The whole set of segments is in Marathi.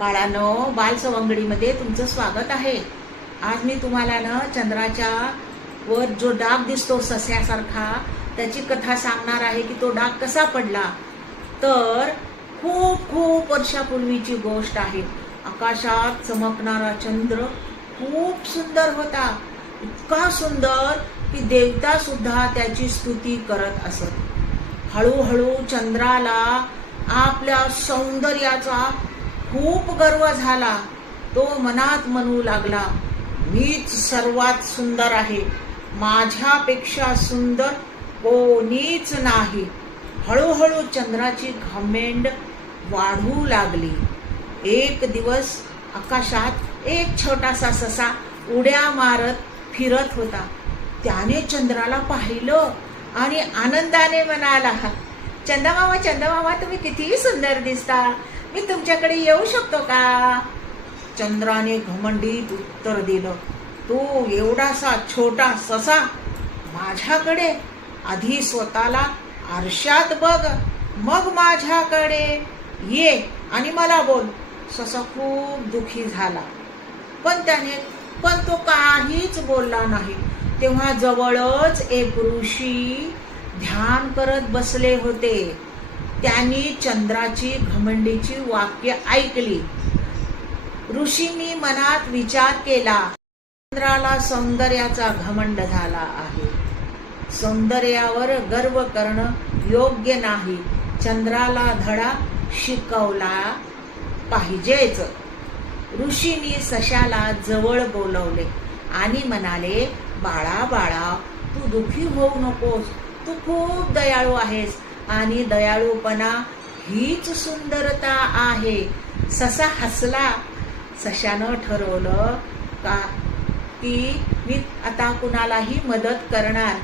बाळांनो, बाल सवंगडीमध्ये तुमचं स्वागत आहे। आज मी तुम्हाला चंद्राच्या वर जो डाग दिसतो सस्यासारखा त्याची कथा सांगणार आहे की तो डाग कसा पडला। तर खूप खूप वर्षापूर्वीची गोष्ट आहे। आकाशात चमकणारा चंद्र खूप सुंदर होता, इतका सुंदर की देवता सुद्धा त्याची स्तुती करत असत। हळूहळू चंद्राला आपल्या सौंदर्याचा खूप गर्व झाला। तो मनात म्हणू लागला, मीच सर्वात सुंदर आहे, माझ्यापेक्षा सुंदर कोणीच नाही। हळूहळू चंद्राची घमेंड वाढू लागली। एक दिवस आकाशात एक छोटासा ससा उड्या मारत फिरत होता। त्याने चंद्राला पाहिलं आणि आनंदाने म्हणाला, चंदामामा चंदामामा, तुम्ही किती सुंदर दिसता, मी तुमच्याकडे येऊ शकतो का? चंद्राने घमंडीत उत्तर दिलं, तू एवढासा छोटा ससा माझ्याकडे? आधी स्वतःला आरशात बघ, मग माझ्याकडे ये आणि मला बोल। ससा खूप दुखी झाला, पण तो काहीच बोलला नाही। तेव्हा जवळच एक ऋषी ध्यान करत बसले होते। त्यांनी चंद्राची घमंडीची वाक्य ऐकली। ऋषींनी मनात विचार केला, चंद्राला सौंदर्याचा घमंड झाला आहे, सौंदर्यावर गर्व करणं योग्य नाही, चंद्राला धडा शिकवला पाहिजेच। ऋषींनी सशाला जवळ बोलवले आणि म्हणाले, बाळा बाळा, तू दुखी होऊ नकोस, तू खूप दयाळू आहेस आणि दयाळूपणा हीच सुंदरता आहे। ससा हसला। सशानं ठरवलं की मी आता कुणालाही मदत करणार।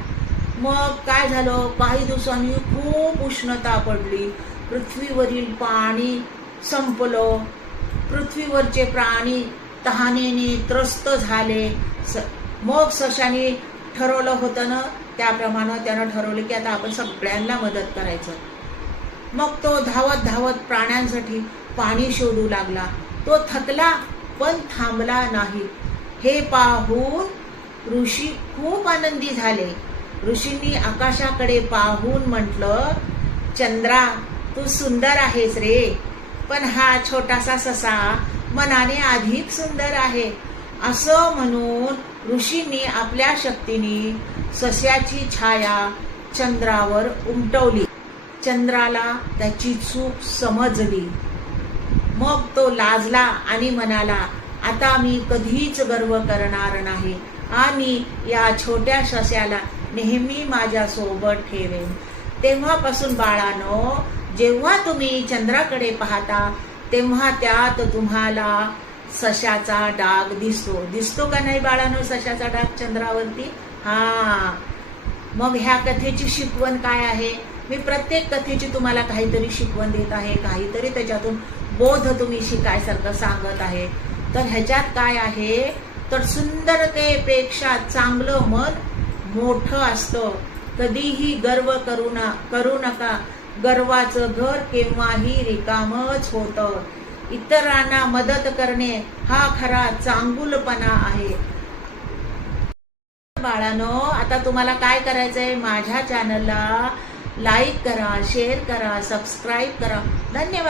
मग काय झालं, काही दिवसांनी खूप उष्णता पडली, पृथ्वीवरील पाणी संपलं, पृथ्वीवरचे प्राणी तहानेने त्रस्त झाले। मग सशाने ठरवलं होतं ना, त्याप्रमाणे त्यानं ठरवलं की आता आपण सगळ्यांना मदत करायचं। मग तो धावत धावत प्राण्यांसाठी पाणी शोधू लागला। तो थकला पण थांबला नाही। हे पाहून ऋषी खूप आनंदी झाले। ऋषींनी आकाशाकडे पाहून म्हटलं, चंद्रा, तू सुंदर आहेस रे, पण हा छोटासा ससा मनाने अधिक सुंदर आहे। असं म्हणून ऋषींनी आपल्या शक्तीने सस्याची छाया चंद्रावर उमटवली। चंद्राला त्याची चूक समजली। मग तो लाजला आणि म्हणाला, आता मी कधीच गर्व करणार नाही आणि या छोट्या सस्याला नेहमी माझ्या सोबत ठेवेन। तेव्हापासून बाळांनो, जेव्हा तुम्ही चंद्राकडे पाहता तेव्हा त्यात तुम्हाला सशाचा डाग दिसतो का नाही बाळांनो? सशाचा डाग चंद्रावरती। मग ह्या कथेची शिकवण काय आहे? मी प्रत्येक कथेची तुम्हाला काहीतरी शिकवण देत आहे, काहीतरी त्याच्यातून बोध तुम्ही शिकायसारखं सांगत आहे। तर ह्याच्यात काय आहे, तर सुंदरतेपेक्षा चांगलं मन मोठं असतं। कधीही गर्व करू नका, गर्वाचं घर केव्हाही रिकामच होतं। इतरांना मदत करणे हा खरा चांगुलपणा आहे। बाळांनो, आता तुम्हाला काय करायचंय, माझ्या चॅनलला लाईक करा, शेअर करा, सबस्क्राईब करा। धन्यवाद।